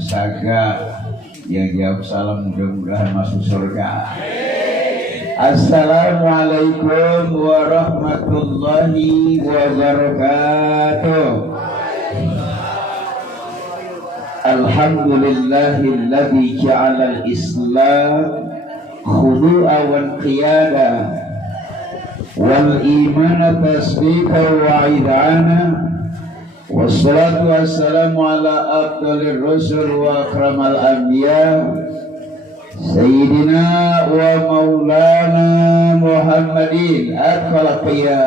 Saga yang jawab salam mudah-mudahan masuk surga. Assalamualaikum warahmatullahi wabarakatuh. Alhamdulillahilladzi ja'alal Islam khudu'a wal qiyada wal imana tasdiqan wa idana. Wassalatu wassalamu ala afdalir rusul wa akramal anbiya Sayyidina wa maulana Muhammadin al-Khalaqiyya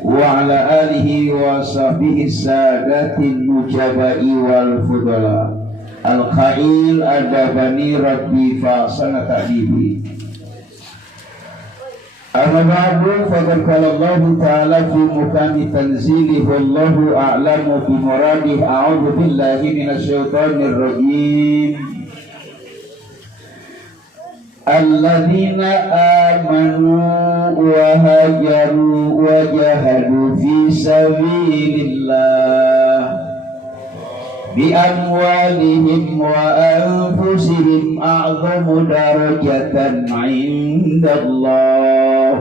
wa ala alihi wa sahbihi sadatin mujabai wal fudala al-qail adabani rabbi fa sana ta'dibi. Amma ba'du, faqad qala Allah ta'ala fi mukami tanzilihi wallahu a'lamu bi muradih. A'udzu billahi minasy syaithanir rajim. Alladzina amanu wa hajaru wa jahadu fi sabilillah bi amwalihim wa anfusihim a'zamu darajatan 'indallah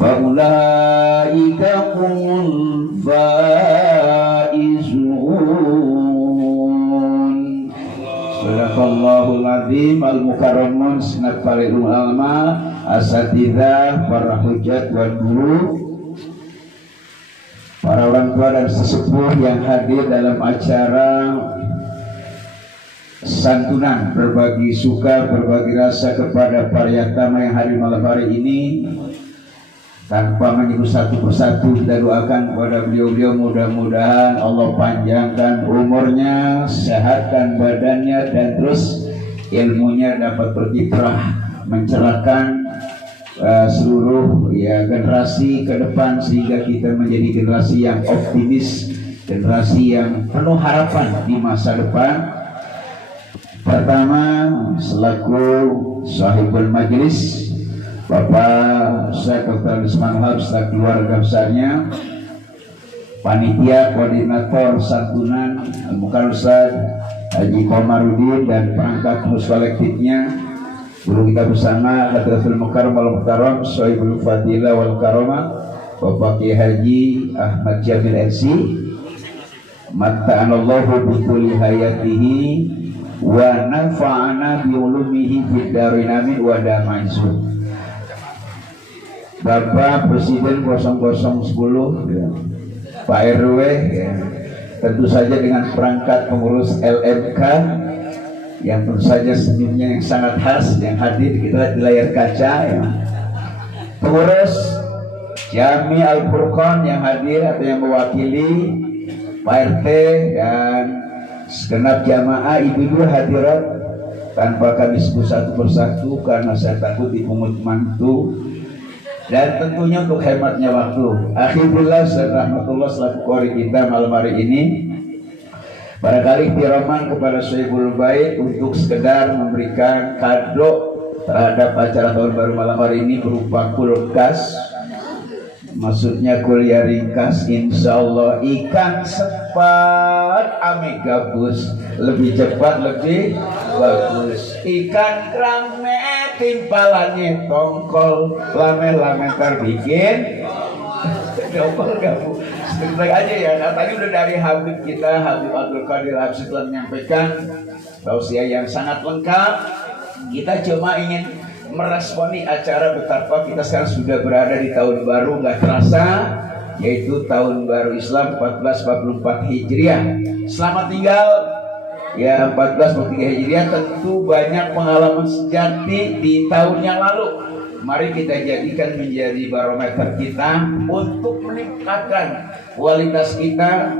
fa ulaika humul faizun. Sadaqallahul azim. Al-mukarramun senat falirul alma asatidzah para hujat wa guru, para orang tua dan sesepuh yang hadir dalam acara santunan berbagi suka, berbagi rasa kepada para yatama yang hadir malam hari ini. Tanpa menyebut satu persatu, kita doakan kepada beliau-beliau mudah-mudahan Allah panjangkan umurnya, sehatkan badannya, dan terus ilmunya dapat berkiprah mencerahkan seluruh generasi ke depan, sehingga kita menjadi generasi yang optimis, generasi yang penuh harapan di masa depan. Pertama, selaku sahibul majlis Bapak Ustaz Dr. Lisman Hab serta keluarga besarnya, panitia koordinator santunan Al-Mukarram Ustaz Haji Komarudin dan perangkat pengurus kolektifnya, guru kita bersama Hadratul Mukarram wal Muhtaram Sohibul Fadilah wal Karamah Bapak Kiai Haji Ahmad Jamil MC, matta'anallahu bi kulli hayatihi wa nafa'ana bi ulumihi fid darin amin wa damaizu. Bapak Presiden 0010 Pak RW tentu saja dengan perangkat pengurus LMK yang tentu saja senyumnya yang sangat khas yang hadir kita di layar kaca, pengurus Jami Al-Furqan yang hadir atau yang mewakili Pak RT dan segenap jamaah ibu-ibu hadirat, tanpa kami sebut satu persatu karena saya takut dipungut mantu. Dan tentunya untuk hematnya waktu, akhirullah rahmatullah selaku qori kita malam hari ini, barangkali diraman kepada Sohibul Bait untuk sekedar memberikan kado terhadap acara tahun baru malam hari ini berupa kulkas. Maksudnya kuliah ringkas, insyaallah ikan sepat ame gabus, lebih cepat lebih bagus. Ikan krame timpalannya tongkol, lame-lame terbikin tongkol gabus. Sebentar aja ya. Nah, tadi udah dari Habib kita, Habib Abdul Qadir Habib telah menyampaikan tausiah yang sangat lengkap. Kita cuma ingin meresponi acara betapa kita sekarang sudah berada di tahun baru nggak terasa, yaitu tahun baru Islam 1444 Hijriah. Selamat tinggal ya 1443 Hijriah. Tentu banyak pengalaman sejati di tahun yang lalu. Mari kita jadikan menjadi barometer kita untuk meningkatkan kualitas kita,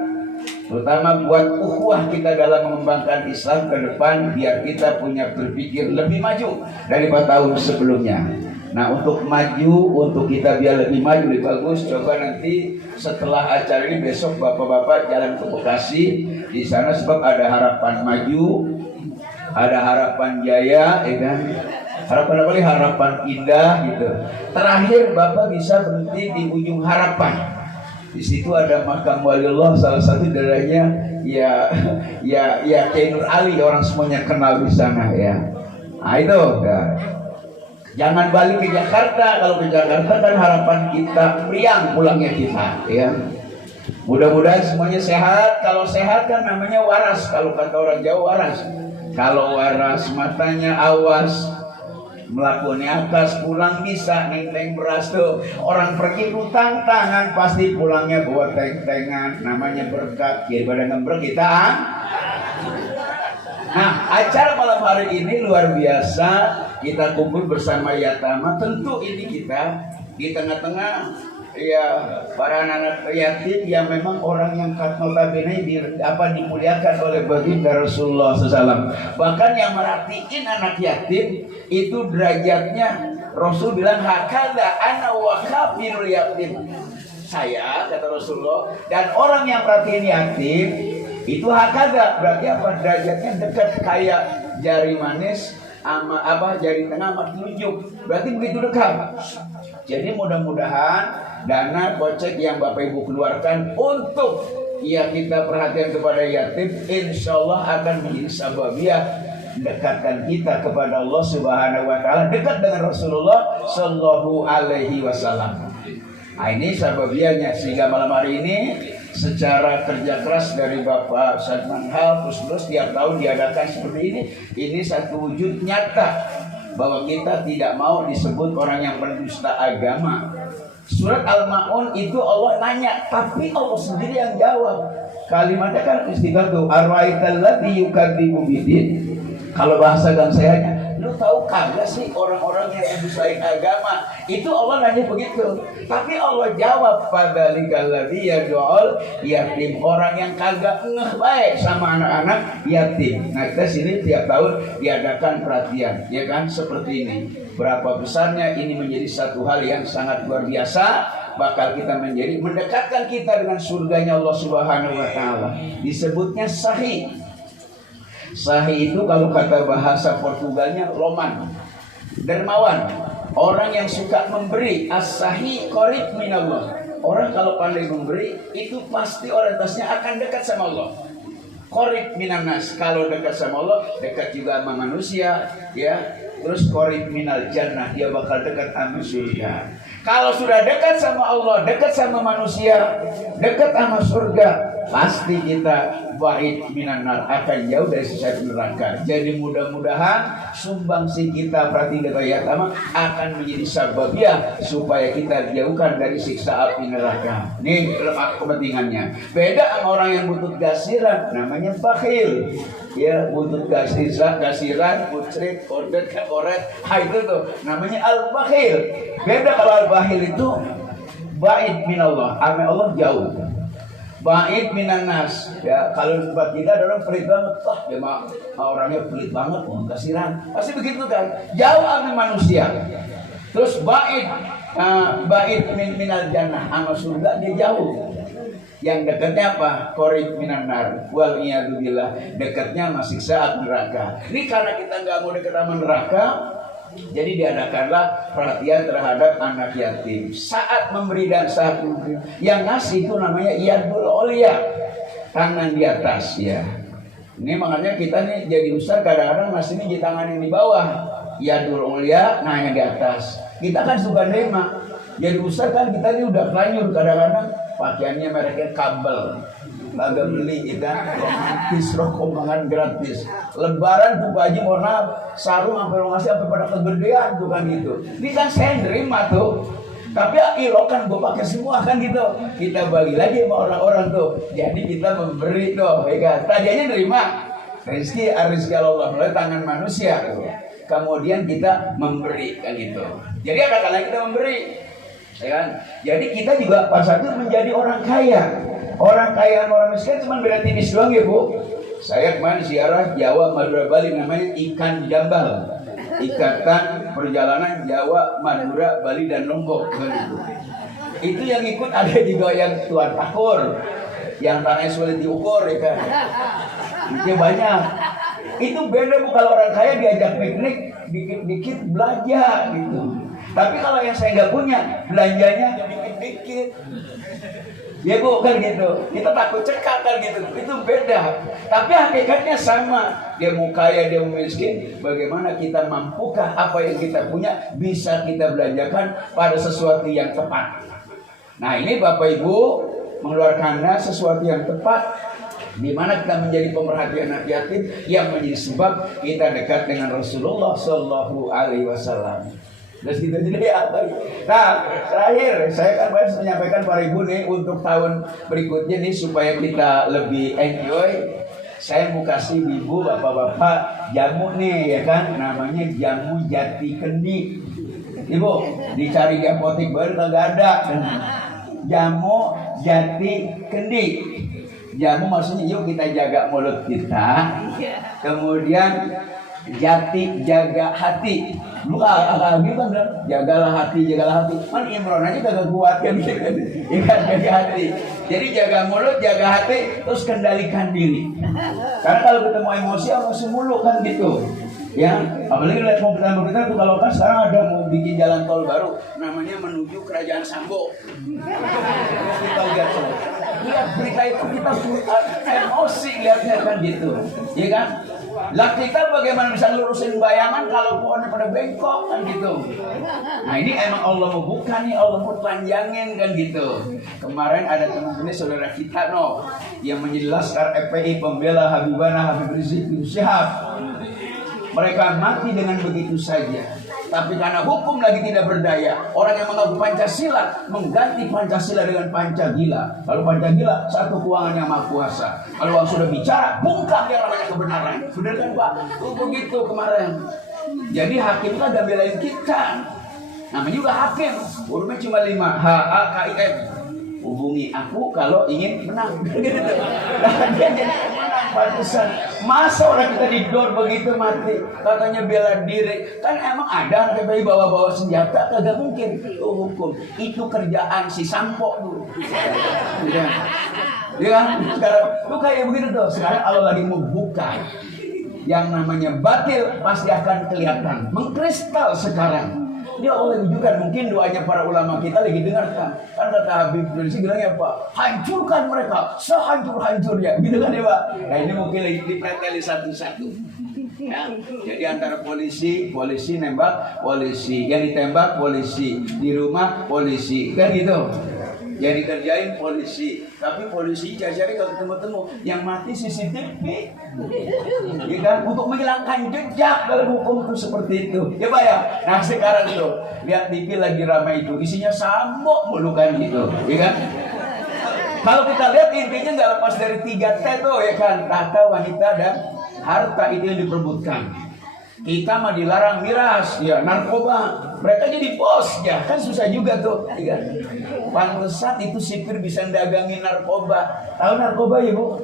terutama buat ukhuwah kita dalam mengembangkan Islam ke depan, biar kita punya berpikir lebih maju daripada tahun sebelumnya. Nah, untuk maju, untuk kita biar lebih maju, lebih bagus, coba nanti setelah acara ini besok bapak-bapak jalan ke Bekasi, di sana sebab ada harapan maju, ada harapan jaya, ya kan? Harapan apa nih? Harapan indah gitu. Terakhir bapak bisa berhenti di ujung harapan. Di situ ada makam waliullah, salah satu daerahnya ya Kiai Nur Ali, orang semuanya kenal di sana ya. Nah itu ya. Jangan balik ke Jakarta. Kalau ke Jakarta kan harapan kita meriang pulangnya kita ya. Mudah-mudahan semuanya sehat. Kalau sehat kan namanya waras. Kalau kata orang Jawa waras. Kalau waras matanya awas, melakukannya atas pulang bisa neng-neng beras tuh. Orang pergi utang tangan pasti pulangnya bawa teng-tengan. Namanya berkat. Daripada ngembrek kita. Nah, acara malam hari ini luar biasa. Kita kumpul bersama Yatama. Tentu ini kita di tengah-tengah ya para anak yatim yang memang orang yang notabene dimuliakan oleh baginda Rasulullah SAW. Bahkan yang merhatiin anak yatim itu derajatnya Rasul bilang hakada ana wa kafirul yatim. Saya kata Rasulullah, dan orang yang perhatiin yatim itu hakada, berarti apa? Derajatnya dekat kayak jari manis sama jari tengah sama telunjuk. Berarti begitu dekat. Jadi mudah-mudahan dana kocek yang Bapak Ibu keluarkan untuk ya kita perhatian kepada yatim, insya Allah akan menjadi sababiah dekatkan kita kepada Allah Subhanahu Wa Taala, dekat dengan Rasulullah Sallallahu Alaihi Wasallam. Nah ini sababiahnya, sehingga malam hari ini secara kerja keras dari Bapak Sadman Hal terus tiap tahun diadakan seperti ini. Ini satu wujud nyata bahwa kita tidak mau disebut orang yang berdusta agama. Surat Al-Ma'un itu Allah nanya, tapi Allah sendiri yang jawab. Kalimatnya kan istighfar tuh, arwaital ladzi yukadzibu bidin. Kalau bahasa gangsayanya, lu tahu kagak sih orang-orang yang mendustakan agama? Itu Allah nanya begitu. Tapi Allah jawab, fadzalikal ladzi yad'ul yatim, orang yang kagak ngeh baik sama anak-anak yatim. Nah, kita sini tiap tahun diadakan perhatian, ya kan, seperti ini. Berapa besarnya ini menjadi satu hal yang sangat luar biasa, bakal kita menjadi mendekatkan kita dengan surganya Allah Subhanahu Wa Taala. Disebutnya sahih. Sahih itu kalau kata bahasa Portugalnya roman, dermawan, orang yang suka memberi. As-sahih qarib minallah. Orang kalau pandai memberi itu pasti orientasinya akan dekat sama Allah. Qarib minanas, kalau dekat sama Allah dekat juga sama manusia ya. Terus qarib minal jannah, dia bakal dekat sama surga. Kalau sudah dekat sama Allah, dekat sama manusia, dekat sama surga, pasti kita ba'id minan nar, akan jauh dari siksa neraka. Jadi mudah-mudahan sumbangsi kita perhatian Yatama akan menjadi sababiah supaya kita dijauhkan dari siksa api neraka. Ini kepentingannya. Beda sama orang yang butut gasiran, namanya bakhil. Ya, butut gasiran, putrit, kodet, koret, itu tuh namanya al-bakhil. Beda kalau al-bakhil itu ba'id minallah, ame Allah jauh. Ba'id minan nas. Ya, kalau di tempat kita ada orang pelit banget, dia mah orangnya pelit banget, kasiran. Pasti begitu kan? Jauh ame manusia. Terus ba'id minal jannah, sama surga dia jauh. Yang dekatnya apa? Qarib minan nar. Wal iyadu billah, dekatnya masih saat neraka. Ini karena kita nggak mau dekat sama neraka, jadi diadakanlah perhatian terhadap anak yatim. Saat memberi dan saat memberi, yang ngasih itu namanya yadul ulia, tangan di atas ya. Ini makanya kita nih jadi ustaz kadang-kadang masih ini di tangan yang di bawah. Yadul ulia, nah yang di atas. Kita kan suka nerima. Jadi ustaz kan kita ini udah kelanyur kadang-kadang pakaiannya mereknya kabel. Kagak beli kita romantis, rokomangan gratis. Lebaran tuh Pak Haji mohon maaf, sarung sampai lo ngasih sampai pada kegedean tuh kan gitu. Ini kan saya nerima tuh. Tapi ilokan gue pakai semua kan gitu. Kita bagi lagi sama orang-orang tuh. Jadi kita memberi tuh, ya kan. Tadinya nerima. Rizki Allah melalui tangan manusia tuh. Kemudian kita memberi kan gitu. Jadi ada kalanya kita memberi. Ya kan? Jadi kita juga pas itu menjadi orang kaya. Orang kaya dan orang miskin cuma beda tipis doang ya Bu. Saya kemarin ziarah Jawa, Madura, Bali, namanya ikan jambal. Ikatan perjalanan Jawa, Madura, Bali dan Lombok. Itu yang ikut ada juga yang Tuan Takur, yang tanahnya sulit diukur ya kan. Itu banyak. Itu beda Bu, kalau orang kaya diajak piknik dikit-dikit belanja gitu. Tapi kalau yang saya nggak punya, belanjanya dikit-dikit. Ya bu, kan gitu. Kita takut cekak kan gitu. Itu beda. Tapi hakikatnya sama. Dia mau kaya, dia mau miskin. Bagaimana kita mampukah apa yang kita punya bisa kita belanjakan pada sesuatu yang tepat. Nah ini Bapak Ibu mengeluarkannya sesuatu yang tepat, di mana kita menjadi pemerhatian anak yatim yang menjadi sebab kita dekat dengan Rasulullah Shallallahu Alaihi Wasallam. Terus gitu jadi apa? Nah terakhir saya kan harus menyampaikan para ibu nih untuk tahun berikutnya nih supaya kita lebih enjoy. Saya mau kasih ibu bapak-bapak jamu nih ya kan, namanya jamu jati kendi. Ibu dicari di apotek baru kagak ada. Jamu jati kendi. Jamu maksudnya yuk kita jaga mulut kita. Kemudian jati jaga hati. Lu agak gitu kan, jagalah hati. Man Imron aja kagak kuat kan gitu kan. Ikan jaga hati. Jadi jaga mulut, jaga hati, terus kendalikan diri. Karena kalau ketemu emosi mulu kan gitu. Ya, apalagi lihat pemberitaan tuh kalau kan sekarang ada mau bikin jalan tol baru, namanya menuju Kerajaan Sambo. Kita lihat tuh, lihat berita itu kita emosi lihatnya kan gitu, ya kan? Lah kita bagaimana bisa lurusin bayangan kalau pohonnya pada bengkok kan gitu. Nah ini emang Allah mau buka nih, Allah mau panjangin kan gitu. Kemarin ada teman-teman saudara kita yang menjadi Laskar FPI pembela Habib Rizik bin Syihab. Mereka mati dengan begitu saja. Tapi karena hukum lagi tidak berdaya, orang yang mengaku Pancasila mengganti Pancasila dengan Pancagila. Lalu Pancagila satu keuangan yang maha kuasa. Kalau orang sudah bicara, bungkam yang namanya kebenaran. Benar kan Pak? Begitu kemarin. Jadi hakim itu ada belain kita. Namanya juga hakim. Hurufnya cuma 5. HAKIM. Hubungi aku kalau ingin menang. Nah, dia jadi pemenang pantesan. Masa orang kita didor begitu mati, katanya bela diri. Kan emang ada anak FPI bawa senjata, kagak mungkin. Itu hukum. Itu kerjaan si Sampo dulu. Ya, sekarang lu kayak begitu tuh. Sekarang Allah lagi membuka yang namanya batil pasti akan kelihatan, mengkristal sekarang. Dia Allah juga mungkin doanya para ulama kita lagi dengarkan. Kan kata Habib Rizik bilangnya Pak, hancurkan mereka sehancur-hancurnya. Gitu kan ya Pak. Nah ini mungkin dipreteli satu-satu. Ya, jadi antara polisi nembak polisi, yang ditembak polisi, di rumah polisi, kan gitu. Yang dikerjain polisi, tapi polisi cari-cari kalau ketemu-temu, yang mati CCTV, ya kan? Untuk menghilangkan jejak dalam hukum itu seperti itu, ya Pak ya. Nah sekarang tuh lihat TV lagi ramai itu, isinya Sambo mulu kan gitu, ya kan? Kalau kita lihat intinya nggak lepas dari 3T tuh, ya kan? Tahta, wanita dan harta itu yang diperebutkan. Kita mah dilarang miras, ya narkoba. Mereka jadi bos, ya kan susah juga tuh. Ya. Pantesan itu sipir bisa dagangin narkoba. Tahu narkoba ya Bu?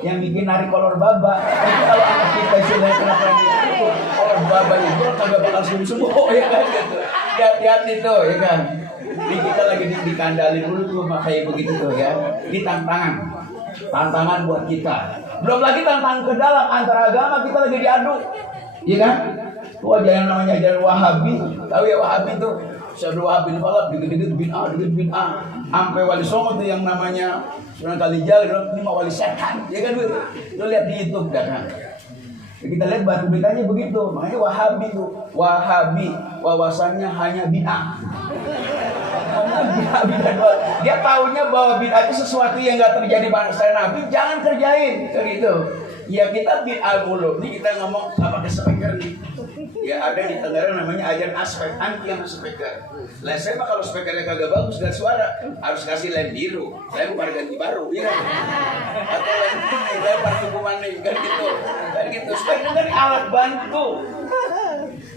Yang bikin nari kolor baba. Tapi kalau anak kita sudah kenapa gitu, kolor baba itu kagak bakal sembuh, ya kan gitu. Hati-hati tuh, ya kan. Jadi kita lagi dikandalin dulu tuh kayak begitu tuh ya. Ini tantangan buat kita. Belum lagi tantangan ke dalam antara agama kita lagi diadu. Iya kan? Tuh aja yang namanya ajaran Wahabi. Tahu ya Wahabi tuh? Syaikhul Wahabi balap dikit-dikit bid'ah. Sampai Wali Songo tuh yang namanya Sunan Kalijaga ini mah wali setan. Ya kan? Lu lihat di YouTube dah kan. Kita lihat batu beritanya begitu. Makanya Wahabi tuh, Wahabi wawasannya hanya bid'ah. Dia tahunya bahwa bid'ah itu sesuatu yang nggak terjadi pada Nabi, jangan kerjain gitu. Ya kita bid'ah mulu. Ini kita ngomong apa pakai speaker nih. Ya ada di Tenggara namanya ajaran aspek anti sama speaker. Lah saya mah kalau speakernya kagak bagus dan suara harus kasih lem biru. Saya bukan ganti baru, ya kan? Atau lem kuning, lempar hukuman nih kan gitu. Kan gitu. Speaker kan alat bantu.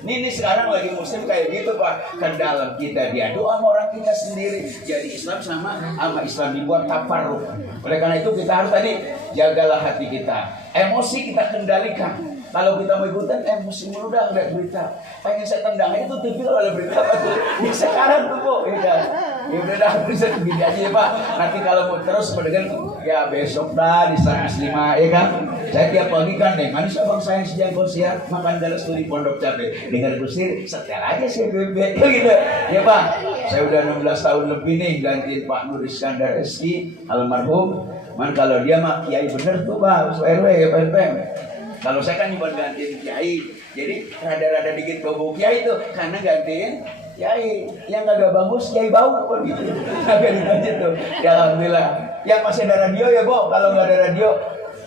Ini sekarang lagi musim kayak gitu Pak. Ke dalam kita diadu sama orang kita sendiri. Jadi Islam sama Islam dibuat taparruq. Oleh karena itu kita harus tadi jagalah hati kita. Emosi kita kendalikan. Kalau kita mau ikutan, mesti udah lihat berita. Pengen saya tendang aja tuh TV kalau ada berita apa tuh. Ya sekarang tuh Bu, ya udah dah bisa begini aja ya Pak. Nanti kalau mau terus mendengar ya besok dah di 105 ya kan. Saya tiap pagi kan manis abang sayang sejam kau siap makan darah studi pondok cabe. Dengar kusir setel aja sih bebek gitu. Ya Pak, saya udah 16 tahun lebih nih gantiin Pak Nur Iskandar Eski almarhum. Man kalau dia mah kiai bener tuh Pak, RW ya Pak. Kalau saya kan cuma gantiin kiai, jadi rada-rada dikit bau kiai itu karena gantiin kiai yang kagak bagus kiai bau kok gitu. Agak gitu aja tuh. Ya alhamdulillah. Yang masih ada radio ya Bo, kalau nggak ada radio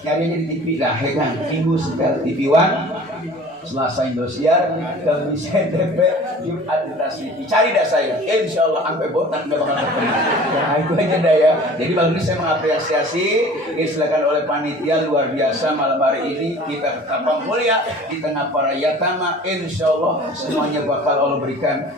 nyarinya di TV lah, ya kan. Minggu setel TV One, Selasa Indosiar, Kamis NTV, Jumat Trans TV. Cari dah saya, insya Allah sampai botak nggak bakal ketemu. Nah itu aja dah ya. Jadi bang ini saya mengapresiasi, silakan oleh panitia luar biasa malam hari ini kita betapa mulia di tengah para yatama. Insya Allah semuanya bakal Allah berikan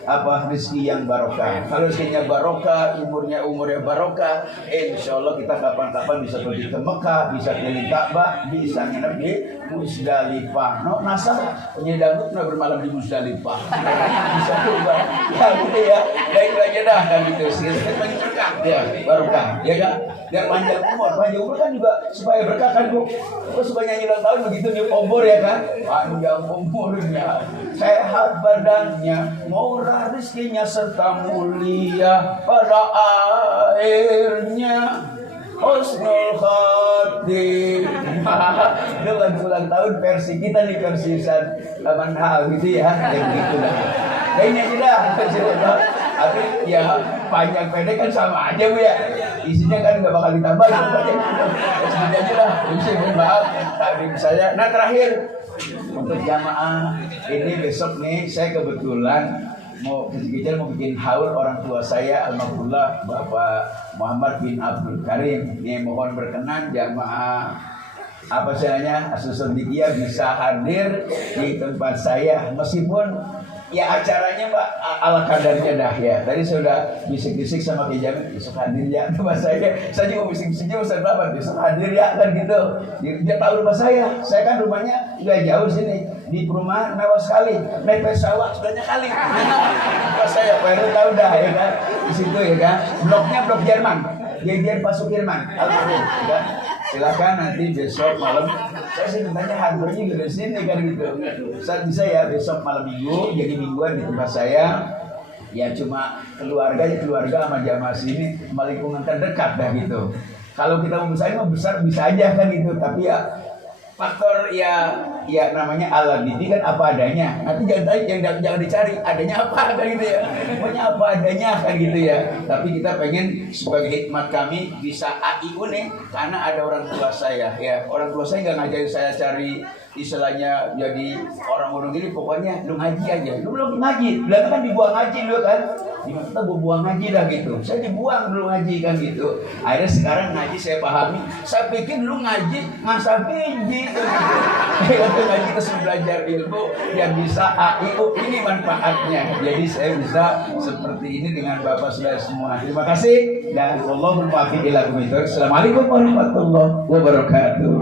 rezeki yang barokah. Kalau rezekinya barokah, umurnya barokah. Insya Allah kita kapan-kapan bisa pergi ke Mekah, bisa keliling Ka'bah, bisa nginep di Musdalifah. No, nasab penyanyi dangdut pernah bermalam di Musdalifah. Bisa coba. Ya gitu ya. Ya itu aja dah kan gitu. Sedikit banyak berkah ya, barokah. Ya kan? Biar panjang umur. Panjang umur kan juga supaya berkah kan Bu. Terus supaya nyanyi ulang tahun begitu di obor ya kan. Panjang umurnya, sehat badannya, murah rezekinya serta mulia pada akhirnya. Husnul Khotimah. Itu lagu ulang tahun versi kita nih, versi Saman Hal gitu ya. Yang gitu dah. Kayaknya aja dah versi ulang tahun. Tapi ya panjang pendek kan sama aja Bu ya. Isinya kan nggak bakal ditambah. Segitu aja lah. Mohon maaf tadi saya. Nah terakhir untuk jamaah ini besok nih saya kebetulan mau bikin haul orang tua saya almarhumlah Bapak Muhammad bin Abdul Karim. Ini mohon berkenan jamaah As-Sunniyyah bisa hadir di tempat saya meskipun ya acaranya Pak ala kadarnya dah ya. Tadi saya sudah bisik-bisik sama Kiai Jamil besok hadir ya tempat saya. Saya juga bisik-bisiknya Ustaz Bapak besok hadir ya kan gitu. Dia tahu rumah saya kan rumahnya nggak jauh sini. Di perumahan mewah sekali, naik pesawat sudahnya kali. Pas saya baru tahu dah ya kan, di situ ya kan, bloknya blok Jerman, Jejer Pak Sudirman, almarhum. Ya. Silakan nanti besok malam. Saya sih tanya hadirnya di sini kan gitu. Saat bisa ya besok malam minggu, jadi mingguan di tempat saya. Ya cuma keluarga sama jamaah sini, sama lingkungan terdekat dah gitu. Kalau kita mau besar bisa aja kan gitu, tapi ya faktor ya namanya alam ini kan apa adanya. Nanti jangan dicari adanya apa kan gitu ya. Pokoknya apa adanya kan gitu ya. Tapi kita pengen sebagai hikmat kami bisa AIU nih karena ada orang tua saya ya. Orang tua saya nggak ngajarin saya cari istilahnya jadi orang gini, pokoknya lu ngaji aja. Lu belum ngaji, belakang kan dibuang ngaji lu kan. Gimana kita buang ngaji dah gitu. Saya dibuang dulu ngaji kan gitu. Akhirnya sekarang ngaji saya pahami. Saya pikir lu ngaji masa biji gitu. Waktu ngaji terus belajar ilmu yang bisa AIU ini manfaatnya. Jadi saya bisa seperti ini dengan Bapak Saudara semua. Terima kasih dan Allahumma muwaffiq ila aqwamit thoriq. Assalamualaikum warahmatullahi wabarakatuh.